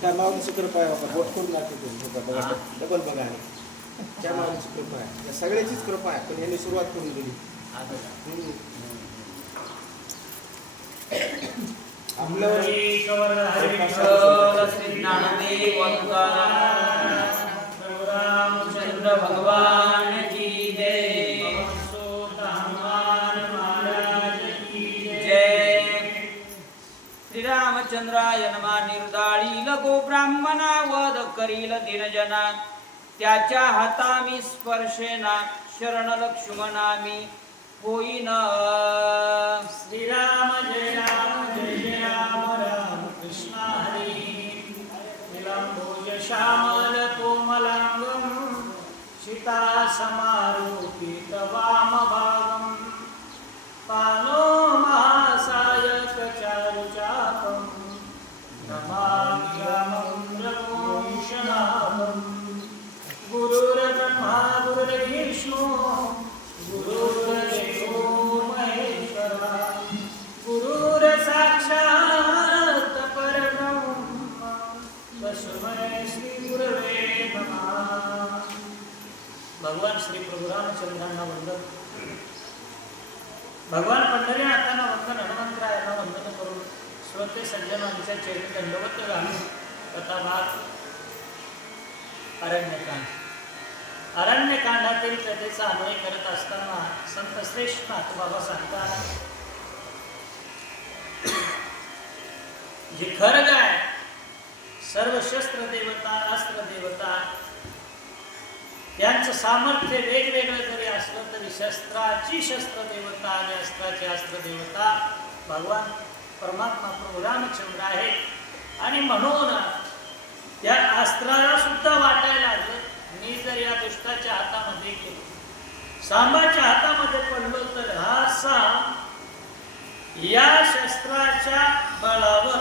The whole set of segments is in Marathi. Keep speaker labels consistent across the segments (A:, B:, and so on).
A: त्या माऊलीची कृपा आहे बाबा. बोट करून लागते तुम्ही बघा डबल बघा आणि. त्या माऊलीची कृपा आहे. त्या सगळ्याचीच कृपा आहे. पण यांनी सुरुवात करून दिली. आपल्यावर
B: गो ब्राह्मणा वध करील दिनजना. त्याच्या हाता मी स्पर्शेना शरण लक्ष्मणा मी होईन.
C: श्रीराम जय राम जय राम राम कृष्ण हरी. श्यामल कोमलांगम सीता समारोपित वाम भागम पानो त्यांचं सामर्थ्य वेगवेगळं जरी असलं तरी शस्त्राची शस्त्र देवता आणि अस्त्राची अस्त्र देवता भगवान परमात्मा प्रभू रामचंद्र आहे आणि म्हणून या अस्त्राला सुद्धा वाटायला लागलं. मी जर या दुष्टाच्या हातामध्ये गेलो सांबाच्या हातामध्ये पडलो तर हा साम या शस्त्राच्या बळावर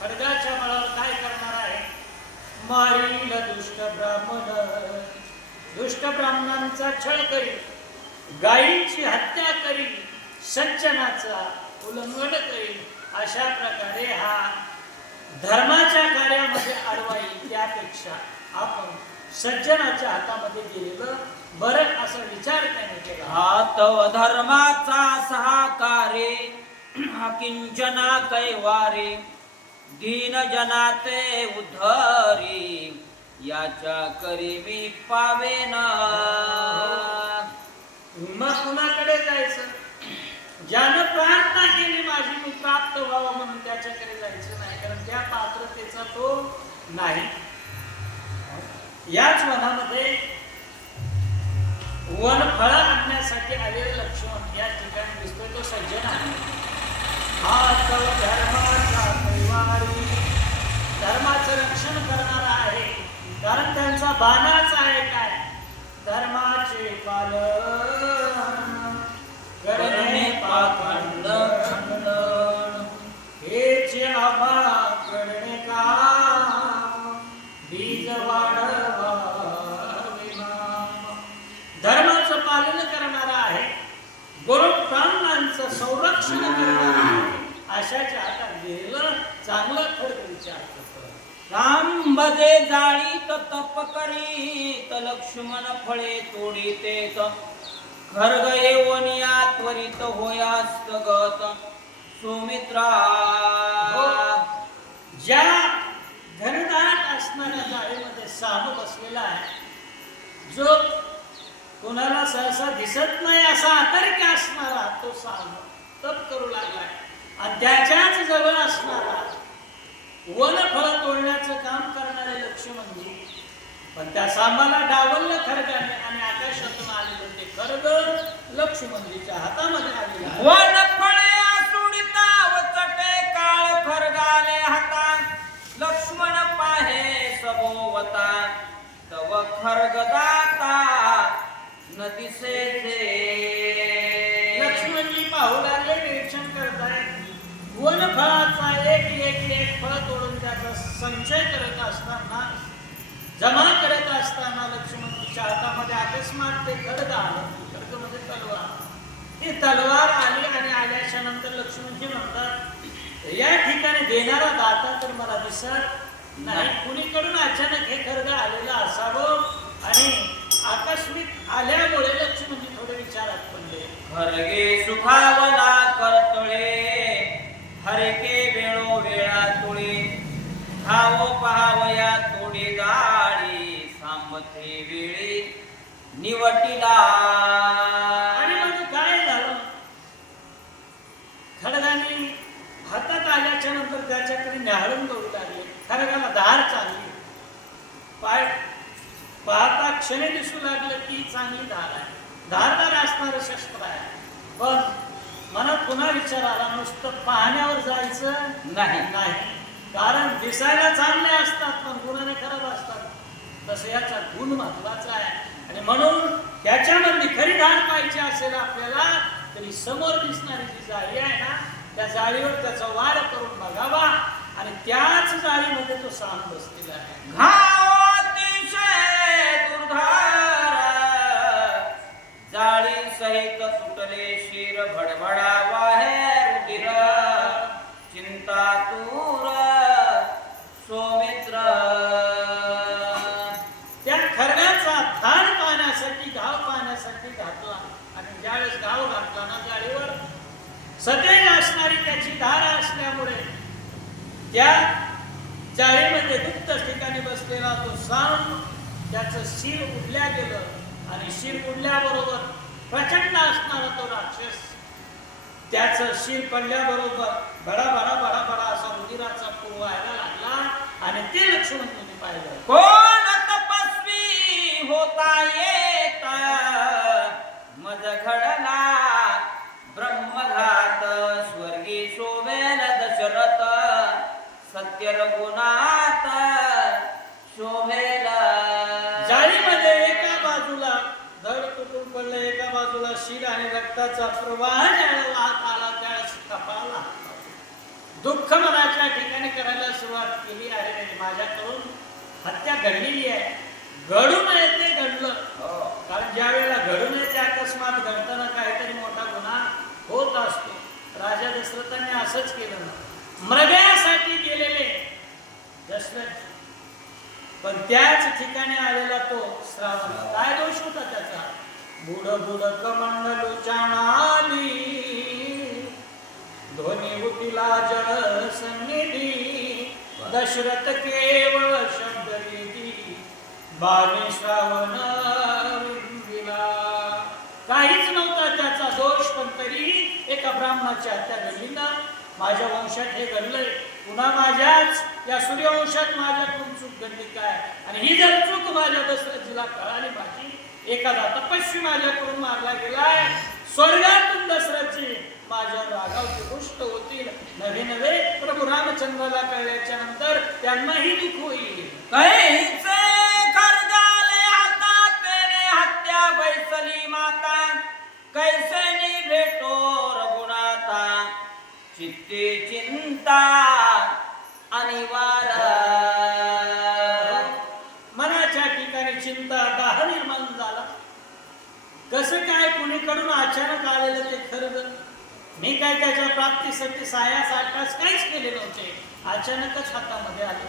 C: खडगाच्या बळावर काय करणार आहे? मारील दुष्ट ब्राह्मण. दुष्ट ब्राह्मणांचा छळ करी गायींची हत्या करी सज्जनाचा उल्लंघन करी अशा प्रकारे हा धर्माच्या कार्यामध्ये अडवाई त्यापेक्षा आपण सज्जनाच्या हातामध्ये गेलेलं. बरं असा विचार त्याने केला.
B: हात धर्माचा सहाकारे किंचना कैवारे दीन जनाते उद्धरी. याच्या करी मी पावेन
C: कुणाकडे जायचं? ज्यानं प्रार्थना केली माझी मी प्राप्त व्हावं म्हणून त्याच्याकडे जायचं नाही कारण त्या पात्रतेचा तो नाही. याच मनामध्ये वन फळ आणण्यासाठी आलेलं लक्ष्मण या ठिकाणी दिसतोय तो सज्जन आहे. हा तो धर्माचा परिवारी धर्माचं रक्षण करणारा आहे. कारण त्यांचा बाणाच आहे काय? धर्माचे पालन.
B: करणे पाखंड खंडन.
C: हेच आम्हा करणे का बीज वाढवा धर्माचं पालन करणारा आहे. गुरु प्राणांचं संरक्षण करणारा आहे. अशाच्या हातात गेलं चांगलं खडक विचार करतो
B: राम भजे जाळीत तप करीत लक्ष्मण फळे तोडीतेत. खर्ग येवनिया त्वरित होयास्त गत. सुमित्रा
C: हो. ज्या घनदाट असणाऱ्या जाळीमध्ये साम बसलेला आहे जो कोणाला सहसा दिसत नाही असा आतर्क असणारा तो साम तप करू लागलाय. आणि त्याच्याच जवळ असणारा वन वनफळ तोडण्याचं काम करणारे लक्ष्मणजी. पण त्या सामाला डावललं खरगाने आणि आकाशातून आलेलं ते खरग लक्ष्मणजीच्या हातामध्ये आलेलं आहे.
B: वन फळे आसुडिता वचटे काळ खरगाले हाता लक्ष्मण पाहे सबोवता तव खर्ग दाता न दिसे
C: वन फळाचा एक एक एक फळ तोडून त्याचा संचय करत असताना जमा करत असताना लक्ष्मणजीच्या हातामध्ये अकस्मात ते खडग आलं. खडगमध्ये तलवार ती तलवार आली आणि आल्याच्यानंतर लक्ष्मणजी म्हणतात या ठिकाणी देणारा दाता तर मला दिसत नाही. कुणीकडून अचानक हे खरं आलेलं असावं? आणि आकस्मिक आल्यामुळे लक्ष्मणजी थोडे विचारात पडले.
B: खरगे सुखावला करतळे हरके वेळो वेळा तुळे धावो पहावया तोडी गाडी सांबते वेळी निवटिला.
C: आणि मग काय झालं? खडदाने हातात आल्याच्यानंतर त्याच्याकडे न्याहाळून दौड लागले. खडगाला धार चालली. पाय पाहता क्षणी दिसू लागलं की चांगली धार आहे. धारदार असणारं शस्त्र आहे. पण मनात पुन्हा विचार आला नुसतं पाहण्यावर जायचं
B: नाही.
C: नाही. कारण दिसायला चांगले असतात पण गुणाने खराब असतात. तसं याचा गुण महत्त्वाचा आहे. आणि म्हणून त्याच्यामधली खरी धार पाहिजे असेल आपल्याला तरी समोर दिसणारी जी जाळी आहे ना त्या जाळीवर त्याचा वार करून बघावा. आणि त्याच जाळीमध्ये तो साम बसलेला आहे.
B: घाव अतिशय जाळी सहित तुटले शिर भडभडा वाहे रुधिर. चिंता तूर सोमित्र.
C: त्या खरण्याचा धान पाहण्यासाठी घाव पाहण्यासाठी घातला आणि ज्यावेळेस घाव घातला ना जाळीवर सदैव असणारी त्याची धार असल्यामुळे त्या जाळीमध्ये गुप्त ठिकाणी बसलेला तो सांग त्याचं शिर उडल्या गेलं. आणि शिर उडल्याबरोबर प्रचंड असणारा तो राक्षस. त्याचं शिर पडल्याबरोबर बडा बडा बडा बडा असा रुधिराचा पूर व्हायला लागला आणि ते लक्ष्मण तुम्ही पाहिलं.
B: कोण तपस्वी होता येता? मज घडला ब्रह्मघात
C: शिर आणि रक्ताचा प्रवाह ज्यावेळेला वाहत आला त्यावेळेस लावला. दुःख मनाच्या ठिकाणी करायला सुरुवात केली आहे. माझ्याकडून हत्या घडलेली आहे. घडू नये ते घडलं.
B: हो.
C: कारण ज्या वेळेला घडू नये ते अकस्मात घडताना काहीतरी मोठा गुन्हा होत असतो. राजा दशरथाने असंच केलं ना. मृगयासाठी गेलेले दशरथ. पण त्याच ठिकाणी आलेला तो श्रावण. काय दोष होता त्याचा? बुड बुड कमंडलू चाणाली. ध्वनी उठिला जळ सन्निधी दशरथ केवळ शब्द रीती श्रावण काहीच नव्हता त्याचा दोष पण तरी एका ब्राह्मणाच्या हत्या घडली ना माझ्या वंशात हे घडलंय. पुन्हा माझ्याच या सूर्यवंशात माझ्याकडून चूक घडली काय? आणि ही जर चूक माझ्या दशरथीला कळाली माझी एखादा तपस्वी माझ्याकडून मारला गेलाय. स्वर्गातून दसऱ्याची माझ्या रागावची गोष्ट होतील. नवे नवे प्रभू रामचंद्राला कळल्याच्या नंतर त्यांनाही दुःख होईल. काय? अचानक आलेलं ते खरं मी काय त्याच्या प्राप्तीसाठी साया साठास काहीच केले नव्हते. अचानकच हातामध्ये आले.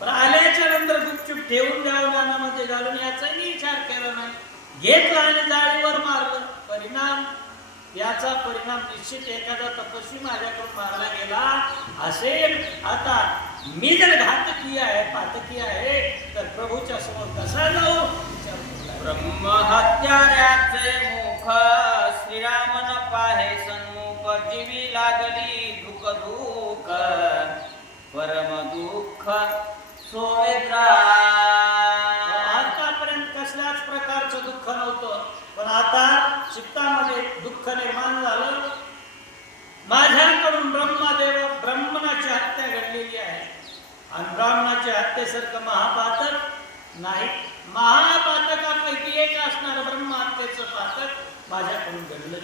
C: पण आल्याच्यानंतर गुपचूप ठेवून द्यावं गाण्यामध्ये घालून याचाही विचार केला नाही. घेतला आणि जाळीवर मारलं. परिणाम याचा परिणाम निश्चित एखादा तपस्वी माझ्याकडून मारला गेला असेल. आता मी जर घातकी आहे पातकी आहे तर प्रभूच्या समोर कसा जाऊ? विचार करू लागला.
B: ब्रह्म श्रीराम न पाहे सन्मुख जीवी लागली दुःख दुःख परम दुःख सोवेद्रा
C: आतापर्यंत कसल्याच प्रकारचं दुःख नव्हतं. पण आता चित्तामध्ये दुःख निर्माण झालं. माझ्याकडून ब्रह्मदेव ब्रह्मणाची हत्या घडलेली आहे. आणि ब्राह्मणाच्या हत्येसारखं महापातक नाही. महापातकापैकी एक असणार ब्रह्म पातक. माझ्याकडून घडलं.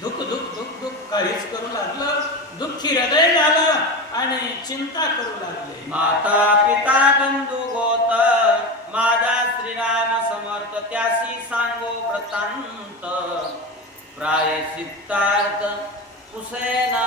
C: दुःख दुःख दुःख दुःख काहीच करू लागलं. दुःखी हृदय झालं आणि चिंता करू लागले.
B: माता पिता बंधू गोत माझा श्रीराम समर्थ त्यासी सांगो वृत्तांत. प्रायश्चित्तार्थ कुसेना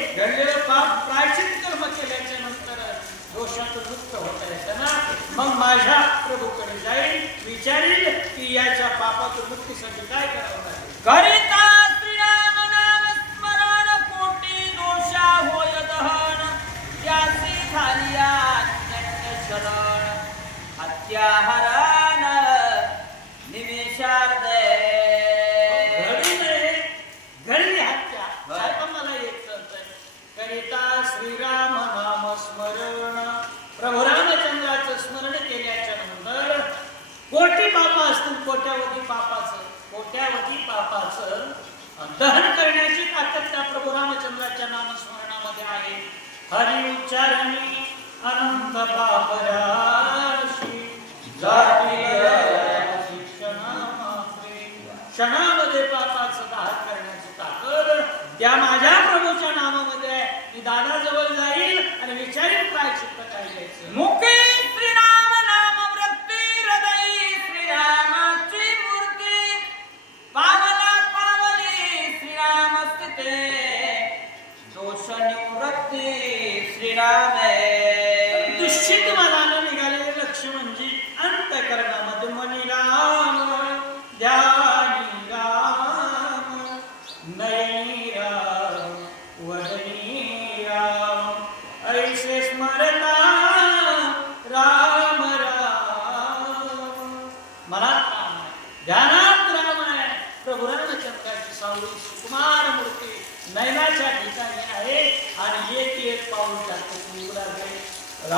C: घडलेलं पाप प्रायचित कर्म केल्याच्यानंतर दोषातून मुक्त होता येतं ना मग माझ्या प्रभूकडे जाईल विचारील की याच्या पापातून मुक्तीसाठी काय करावं लागेल.
B: करिता श्रीराम नाम स्मरण कोटी दोषा होय दहन. त्यासी झालिया शरण हत्याहरण निवेशा
C: घडी नाही घडी हत्या
B: बरं.
C: आता मला एक कळतंय करिता श्रीराम नाम स्मरण. प्रभू रामचंद्राचं स्मरण केल्याच्यानंतर कोटी पापा असतील कोट्यावधी पापाचं कोट्यावधी पापाचं दहन करण्याची ताकद त्या प्रभू रामचंद्राच्या नामस्मरणामध्ये आहे. हरी उच्चारणी अनंत पापराशी. जाती क्षणामध्ये पापाचं दहन करण्याची ताकद त्या माझ्या प्रभूच्या नामामध्ये दादाजवळ जाईल आणि विचारेल काय चित्त काय घ्यायचं मोकळे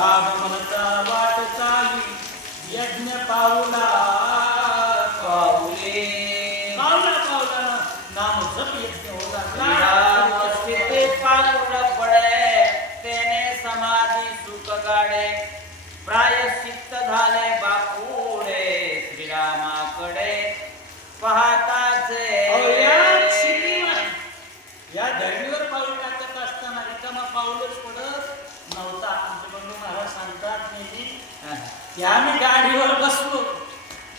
C: राम गाडीवर बसलो.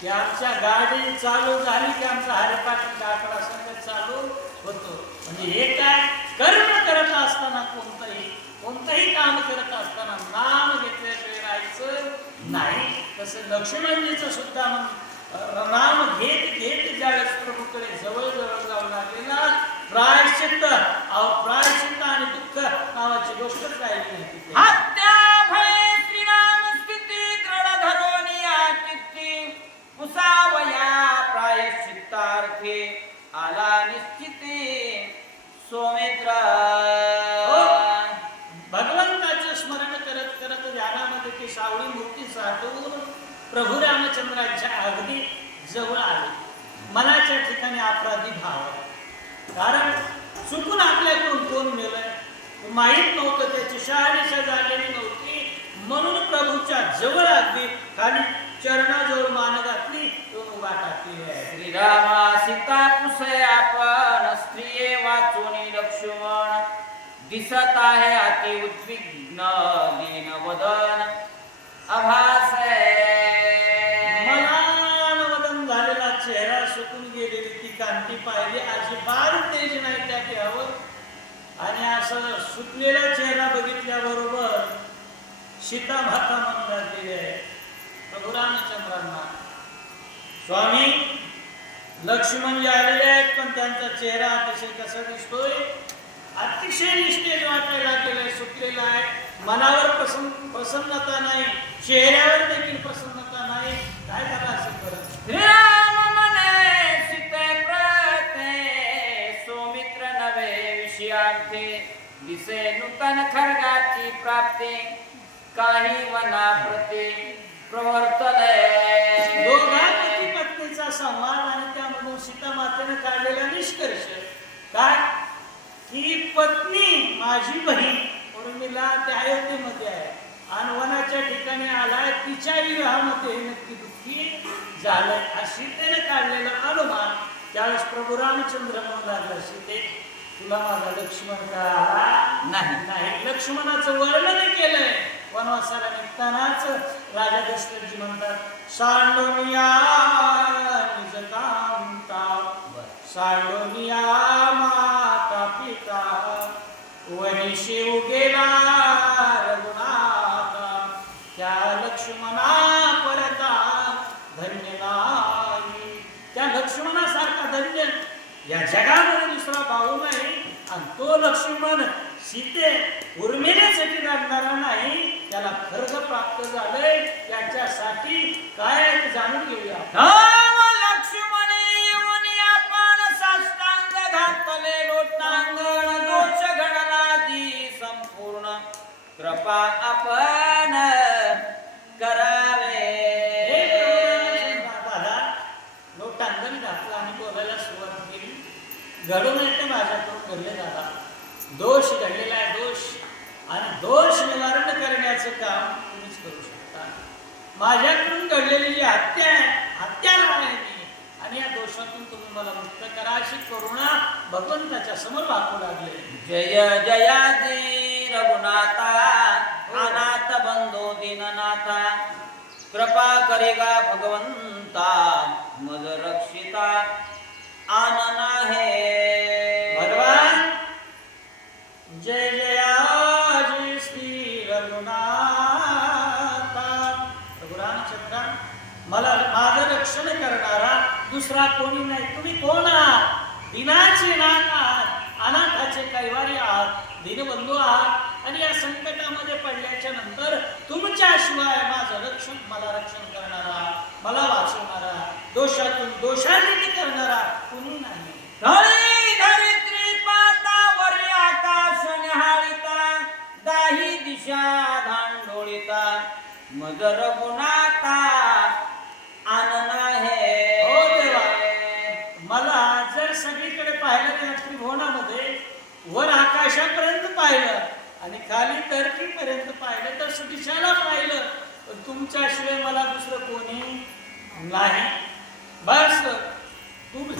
C: की आमच्या गाडी चालू झाली की आमचा हरिपाठी काकडा संगत चालू होतो. म्हणजे हे काय कर्म करत असताना कोणतंही कोणतंही काम करत असताना नाम घेतल्याशिवाय राहायचं नाही. तसं लक्ष्मणजीचं सुद्धा नाम घेत घेत ज्यावेळेस प्रभूकडे जवळ जवळ जाऊ लागलेला प्रायश्चित्त अहो प्रायश्चित्त आणि दुःख नावाची गोष्टच राहिली नाही
B: कुसावया प्रायश्चित्तार्थे आला निश्चिते सोमित्र.
C: हो. स्मरण करत करत ध्यानामध्ये ती सावळी मूर्ती साठवून प्रभू रामचंद्रांच्या अगदी जवळ आले. मनाच्या ठिकाणी अपराधी भाव कारण चुकून आपल्याकडून कोण मेलंय? माहीत नव्हतं त्याची शहानिशा झालेली नव्हती. म्हणून प्रभूच्या जवळ अगदी कारण चरणाजवळ मान घातली तो टाकली आहे
B: श्रीरामा सीता कुसे आपण स्त्रिये वाचून लक्ष्मण। दिसत आहे अति उद्विग्न दीन वदन। आभास
C: मनानवदन झालेला चेहरा सुकून गेलेली ती कांती पाहिली. अजिबात तेज नाही त्या देहावर. आणि असं सुकलेला चेहरा बघितल्याबरोबर सीता माता म्हणून घातलेली आहे. रामचंद्रांना स्वामी लक्ष्मण जे आलेले आहेत पण त्यांचा चेहरा अतिशय कसा दिसतोय? अतिशय निस्तेज वाटायला लागलेला सुटलेला आहे. मनावर प्रसन्न प्रसन्नता नाही चेहऱ्यावर देखील प्रसन्नता नाही. काय झालं असं परत
B: श्रीराम म्हणे सीते प्रते सौमित्र नवे दिसे नूतन खरगाची प्राप्ती काही वना प्रती प्रवर्तले
C: दोघांपैकी पत्नीचा संवाद आणि त्यामधून सीता मातेने काढलेला निष्कर्ष. काय? की पत्नी माझी बहीण उर्मिला त्या अयोध्येमध्ये आहे. अनवनाच्या ठिकाणी आलाय तिच्या विवाहामध्ये हे नक्की दुःखी झालंय हा सीतेने काढलेला अनुमान. त्यावेळेस प्रभू रामचंद्र म्हणून लागला सीते तुला माझा लक्ष्मण का?
B: नाही
C: लक्ष्मणाचं वर्णन केलंय. वनवासाला निघतानाच राजा दशरथजी म्हणतात सांडोनिया निज कांता सांडोनिया माता पिता वनी शिव गेला रघुनाथा त्या लक्ष्मणा परता धन्य नाही. त्या लक्ष्मणासारखा धन्य या जगामध्ये दुसरा भाऊ नाही आणि तो लक्ष्मण सीते उर्मिलेसाठी लागणारा नाही. त्याला कर्ज प्राप्त झालंय त्याच्यासाठी काय जाणून घेऊया करण्याचं काम तुम्हीच करू शकता. माझ्याकडून घडलेली जी हत्या आहे हत्या लावण्याची आणि या दोषातून तुम्ही मला मुक्त करा अशी करुणा भगवंताच्या समोर वाकू लागले.
B: जय जया जयादी रघुनाथा अनाथ बंधो दीननाथा कृपा करेगा
C: दुसरा कोणी नाही. तुम्ही कोण आहात? दिनाचे नाथ आहात अनाथाचे कैवारी आहात दीनबंधू आहात. आणि या संकटामध्ये पडल्याच्या नंतर तुमच्याशिवाय माझं रक्षण मला रक्षण करणारा मला वाचवणारा दोषातून दोषांनी करणारा कोणी नाही.
B: धरित्री पातावर आकाश निहाळिता दाही दिशा धांडोळिता.
C: मग रघुना पाहिलं. आणि खाली टर्कीपर्यंत पाहिलं तर सुदिशाला पाहिलं. पण तुमच्याशिवाय मला दुसरं कोणी नाही. बस. तुम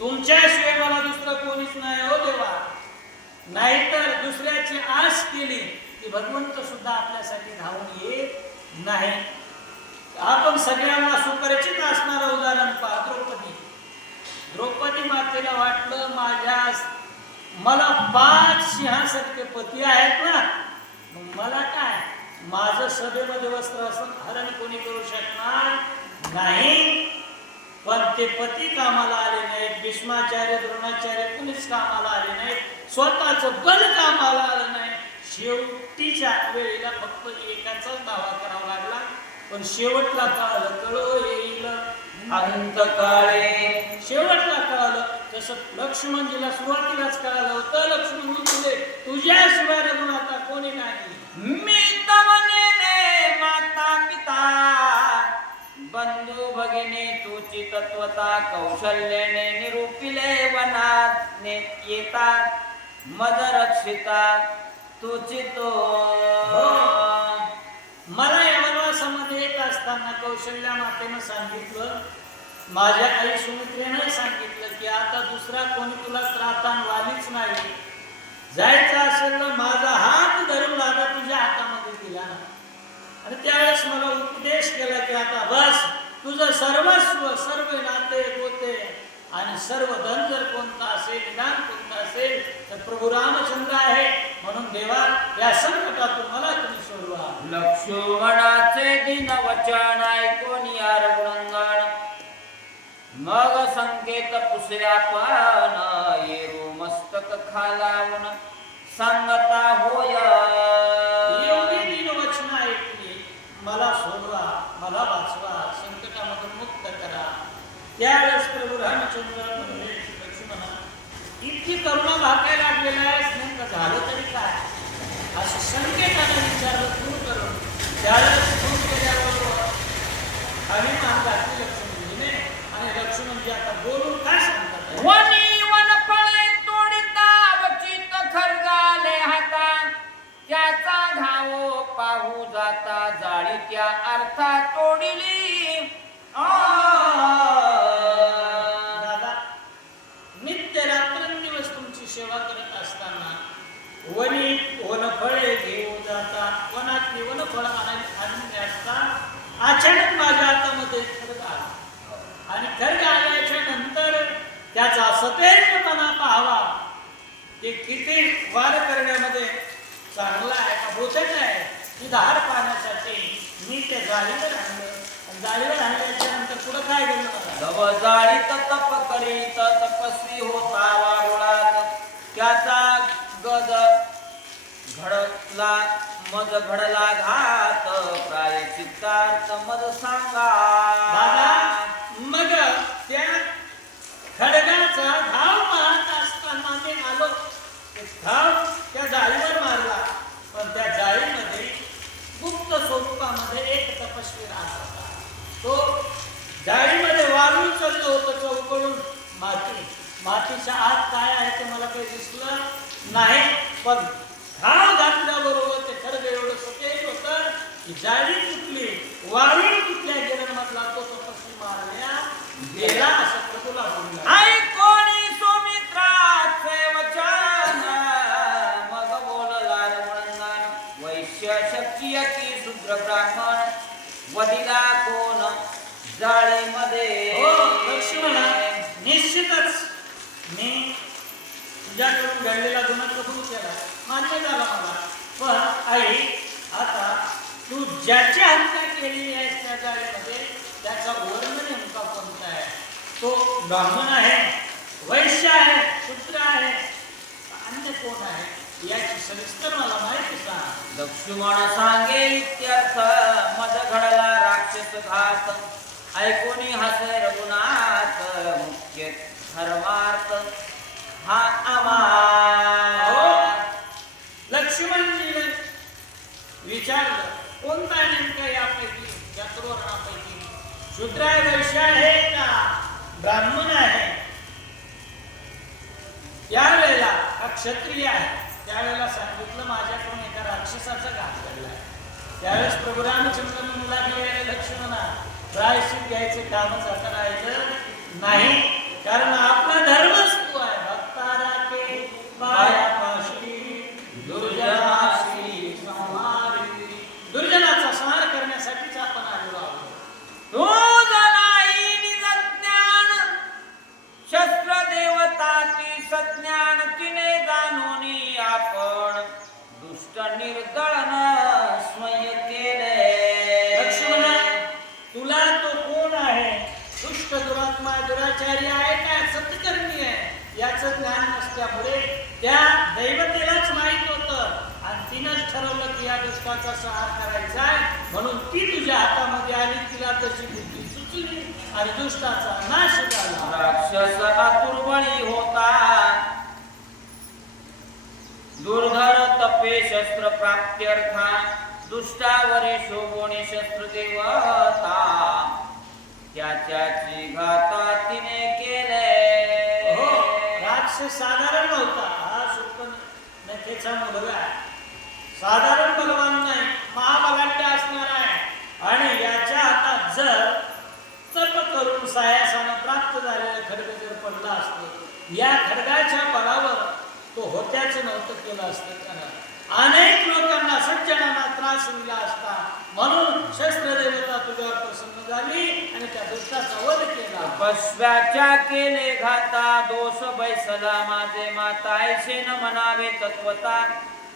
C: तुमच्याशिवाय मला दुसरं कोणीच नाही हो देवा. नाहीतर दुसऱ्याची आस केली की भगवंत सुद्धा आपल्यासाठी धावून येत नाही. आपण सगळ्यांना सुपरिचित असणारं उदाहरण पहा. द्रौपदी. द्रौपदी मातेला वाटलं माझ्या मला पाच सिंहासारखे पती आहेत ना. मग मला काय? माझं सभेमध्ये वस्त्र असं हरण कोणी करू शकणार नाही. पण ते पती कामाला आले नाहीत भीष्माचार्य द्रोणाचार्य कुणीच कामाला आले नाहीत स्वतःच बल कामाला आलं नाही. शेवटीच्या वेळेला फक्त एकाचाच दावा करावा लागला. पण शेवटला कळालं कळ येईल.
B: अंत काळे.
C: शेवट तसं लक्ष्मणजीला सुरुवातीलाच कळालं होतं. लक्ष्मण तुझे तुझ्याशिवाय रघुनाथा कोणी नाही.
B: मी तमने माता पिता बंधू भगिनी तुची तत्वता कौशल्याने निरूपिले वनात ने येता मद रक्षिता तुची तो हो.
C: मला या वनवासामध्ये येत असताना कौशल्या मातेनं सांगितलं माझ्या आई सुमित्रेनं सांगितलं की आता दुसरा कोणी तुला त्रातान वालीच नाही. जायचं असेल तर माझा हात धरून दादा तुझ्या हातामध्ये दिला ना. आणि त्यावेळेस मला उपदेश केला की आता बस तुझं सर्वस्व सर्व नाते होते आणि सर्व धन जर कोणता असेल ज्ञान कोणता असेल तर प्रभू रामचंद्र आहे. म्हणून देवा या संकटातून मला तुम्ही सोडवा.
B: लक्ष्मणाचे दिन वचन संकेत पुसल्या पण येरू मस्तक खालावून सांगता होय.
C: एवढी दीन वचन ऐकली मला सोडवा मला वाचवा संकटामधून मुक्त करा. त्यावेळेस प्रभू रामचंद्र लक्ष्मणा इतकी करुणा भाकायला लागलेला आहे नेमकं झालं तरी काय? असं संकेतानं विचारलं दूर करून त्यावेळेस दूर केल्याबरोबर अभिमान घातले काय सांगतात?
B: वनी वनफळे तोडिता वचित खरगाले हाता. त्याचा घाव पाहू जाता जाळी त्या अर्था तोडिली.
C: दादा नित्य रात्रंदिवस तुमची सेवा करत असताना वनी वनफळे घेऊन जातात वनातली वनफळ आणले असता अचानक माझ्या हातामध्ये खर्ग आला आणि खर्ग आल्याच्यानंतर त्याचा सतेजपणा पाहावा ते किती वार करण्यामध्ये चांगला आहे का बोचक आहे की धार पाहण्यासाठी मी ते जाळीवर आणलं. आणि जाळीवर आणल्याच्या नंतर पुढं काय गेलं
B: तव जाळीत तप करीत तपस्वी होता वारुळात. त्याचा गज घडला मज घडला घात. प्रायचित्तार्थ मज सांगा.
C: दादा मग त्या खडगाचा धाव मारत असताना मी आलो. धाव त्या जाळीवर मारला. पण त्या जाळीमध्ये गुप्त स्वरूपामध्ये एक तपस्वी राहत होता. तो जाळीमध्ये वाळून चाललं होतो चौकडून माती मातीच्या आत काय आहे ते मला काही दिसलं नाही. पण धाव घातल्याबरोबर ते खडग एवढं सतेज होतं की जाळी तुटली वाळून तुटल्या गेलं
B: वदिला कोण? जाळीमध्ये.
C: हो, लक्ष्मणा निश्चितच. मी तुझ्याकडून घडलेला गुन्हा कबूल केला. मान्य झाला मला. पण आई आता तू ज्याची हत्या केली आहे त्या जाळीमध्ये त्याचा वर्ण नेमका कोणता तो ब्राह्मण आहे वैश्य आहे शूद्र आहे अन्य कोण आहे याची सविस्तर मला माहिती सांग.
B: लक्ष्मण सांगे इत्यर्थ मद घडला राक्षस घात ऐकोनी हसे रघुनाथ मुख्य धर्मार्थ हा आमा
C: लक्ष्मणजीने विचारलं कोणता नेमका यापैकी या तरुणापैकी शूद्र आहे वैश्य आहे का? ब्राह्मण आहे. त्यावेळेला हा क्षत्रिय आहे. त्यावेळेला सांगितलं माझ्याकडून एका राक्षसाचा घात घडला त्यावेळेस प्रभू रामचंद्र मुला लागले लक्ष्मणा प्रायश्चित घ्यायचे कामच आता राहायचं नाही कारण आपला धर्मच संहार करायचा आहे? म्हणून ती तुझ्या हातामध्ये आली तिला त्याची बुद्धी सुचली आणि दुष्टाचा नाश झाला.
B: राक्षस आतुर्बळी होता. दुर्धर तपे शस्त्र प्राप्त्यर्था दुष्टावरे शस्त्र देवता त्याच्याची घाता तिने केले.
C: हो राक्षस साधारण नव्हता हा नखेचा मुलगा साधारण बलवान नाही. महाबलाढ्य असणार आहे. आणि याच्या हातात जर तप करून सायासानं प्राप्त झालेला खडग जर पडला असतो या खडगाच्या बळावर तो होत्याच नव्हतं केलं असतं त्यानं. अनेक लोकांना सज्जनांना त्रास दिला असता. म्हणून शस्त्रदेवता तुझ्यावर प्रसन्न झाली आणि त्या दुष्टाचा वध केला.
B: बसव्याच्या केले घाता दोष बैसला माझे माता ऐसे न म्हणावे तत्वता.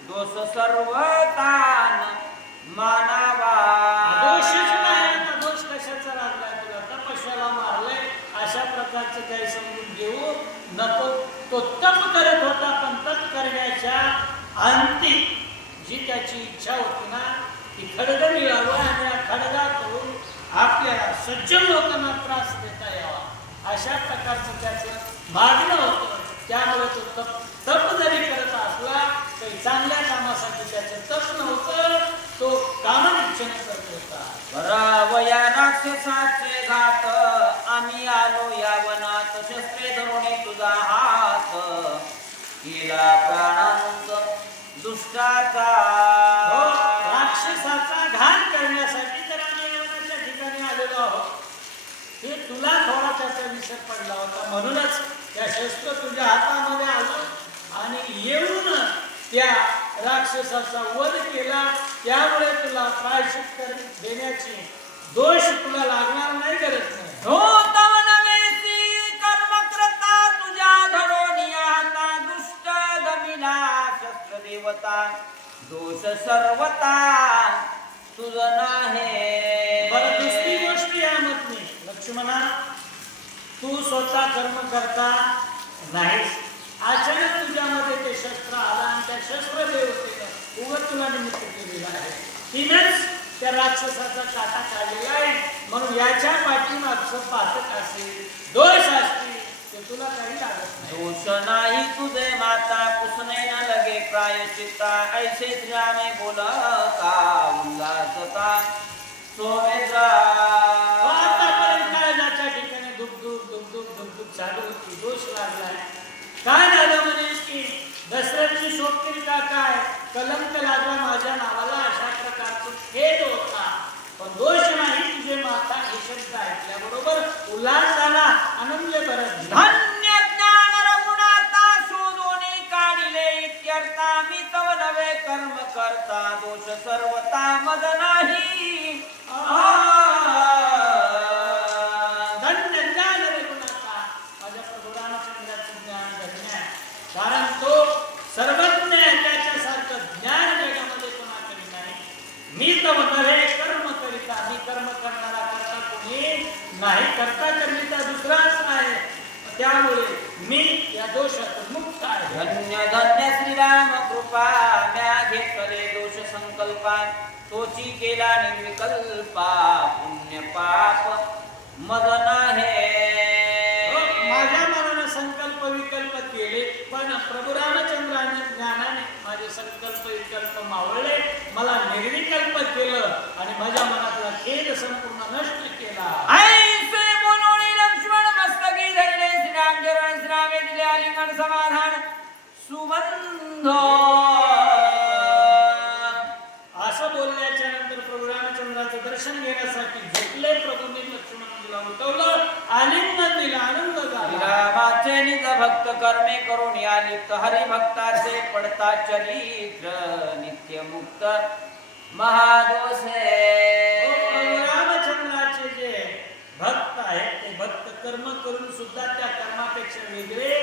B: दोष सर्वतान मानावा.
C: दोषच नाही आता दोष कशाचा लागलाय तुला? तपस्याला मारलंय अशा प्रकारचे काही समजून घेऊ नको. तो तप करत होता पण तप करण्याच्या अंती जी त्याची इच्छा होती ना ती खडग मिळावं आणि या खडगाकडून आपल्याला सज्जन लोकांना त्रास देता यावा. अशा प्रकारचं त्याचं मागणं होतं. त्यामुळे तो तप तप जरी करत असला तरी चांगल्या कामासाठी त्याचं तप नव्हतं. तो कामनिच्छेने करत होता
B: रावया राक्षसाचे घात आम्ही आलो या वनात शस्त्रे धरुणे तुझा हात. केला प्राणांत दुष्टाचा
C: हो, राक्षसाचा घात करण्यासाठी तर आम्ही यवनाच्या ठिकाणी आलेलो आहोत. ते तुला थोडा त्याचा विसर पडला होता. म्हणूनच त्या शस्त्र तुझ्या हातामध्ये आलं आणि येऊन त्या राक्षसाचा वध केला त्यामुळे तुला प्रायश्चित देण्याची दोष तुला लागणार नाही गरज नाही.
B: हो देवता दोष सर्वता तुझ नाही.
C: दुसरी गोष्ट या मत लक्ष्मणा तू स्वतः कर्म करता. नाही. अचानक तुझ्यामध्ये ते शस्त्र तुला निमित्त केलेलं आहे. तिनंच त्या राक्षसाचा काटा काढलेला आहे. म्हणून याच्या पाठीमागचं पातक असेल दोष असतील ते तुला काही लागत
B: दोष नाही तुझे माता पुसणे न लगे ऐसे श्रामे बोलता उल्हासता सोमेद्रा.
C: आतापर्यंत ठिकाणी चालू होती. दोष लागलाय काय झालं की दसऱ्याची का काय? कलंक लागला माझ्या नावाला अशा प्रकारचा खेद होता. पण दोष नाही तुझे माता हे शब्द ऐकल्याबरोबर उल्हास झाला आनंद परत
B: धन्य ज्ञान रघुनाथा शोधोने काढिले इत्यर्था मी तव नवे कर्म करता. दोष सर्वता मद नाही आ.
C: धन्य ज्ञान रे गुणाचा माझ्या प्रभू रामचंद्राचं ज्ञान धन्य आहे. कारण तो सर्वज्ञ आहे त्याच्यासारखं ज्ञान जगामध्ये कोणाकडे नाही मी तर नव्हे कर्म करिता मी कर्म करणारा करता कोणी नाही करता करिता दुसराच नाही त्यामुळे मी या दोषातून मुक्त आहे.
B: धन्य धन्य श्रीराम कृपा म्या घेतले दोष संकल्पा तोची केला निर्विकल्पा पुण्य पाप मद आहे.
C: हो, माझ्या मनानं संकल्प विकल्प केले पण प्रभू रामचंद्राने ज्ञानाने माझे संकल्प विकल्प मावळले मला निर्विकल्प केलं आणि माझ्या मनातला खेद संपूर्ण नष्ट केला.
B: सुबंध
C: असं बोलल्याच्या नंतर प्रभू रामचंद्राचं दर्शन घेण्यासाठी झोपले. प्रभूंनी लक्ष्मणाला उठवलं आलिंगन दिलं आनंद झाला.
B: रामाचे निज भक्त कर्मे करून आलिप्त हरिभक्ताचे पडता चरित्र नित्य मुक्त महादोषे.
C: हो, रामचंद्राचे जे भक्त आहेत ते भक्त कर्म करून सुद्धा त्या कर्मापेक्षा वेगळे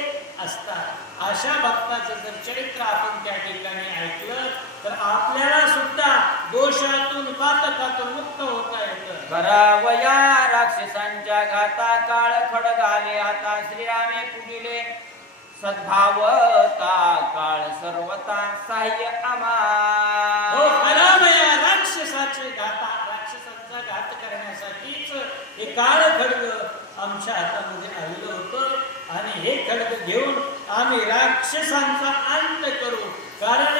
C: असतात. अशा भक्ताचं जर चरित्र आपण त्या ठिकाणी ऐकलं तर आपल्याला सुद्धा दोषातून पातकातून मुक्त होता येतं.
B: करावया राक्षसांच्या घाता काळ खडगाले आता श्रीरामे पुजिले सद्भावता काळ सर्वता साह्य आमा
C: हो करावया राक्षसाचे घाता राक्षसांचा घात करण्यासाठीच हे काळ खडग आमच्या हातामध्ये आलेलं होतं. आणि हे खडक घेऊन आम्ही राक्षसांचा अंत करू. कारण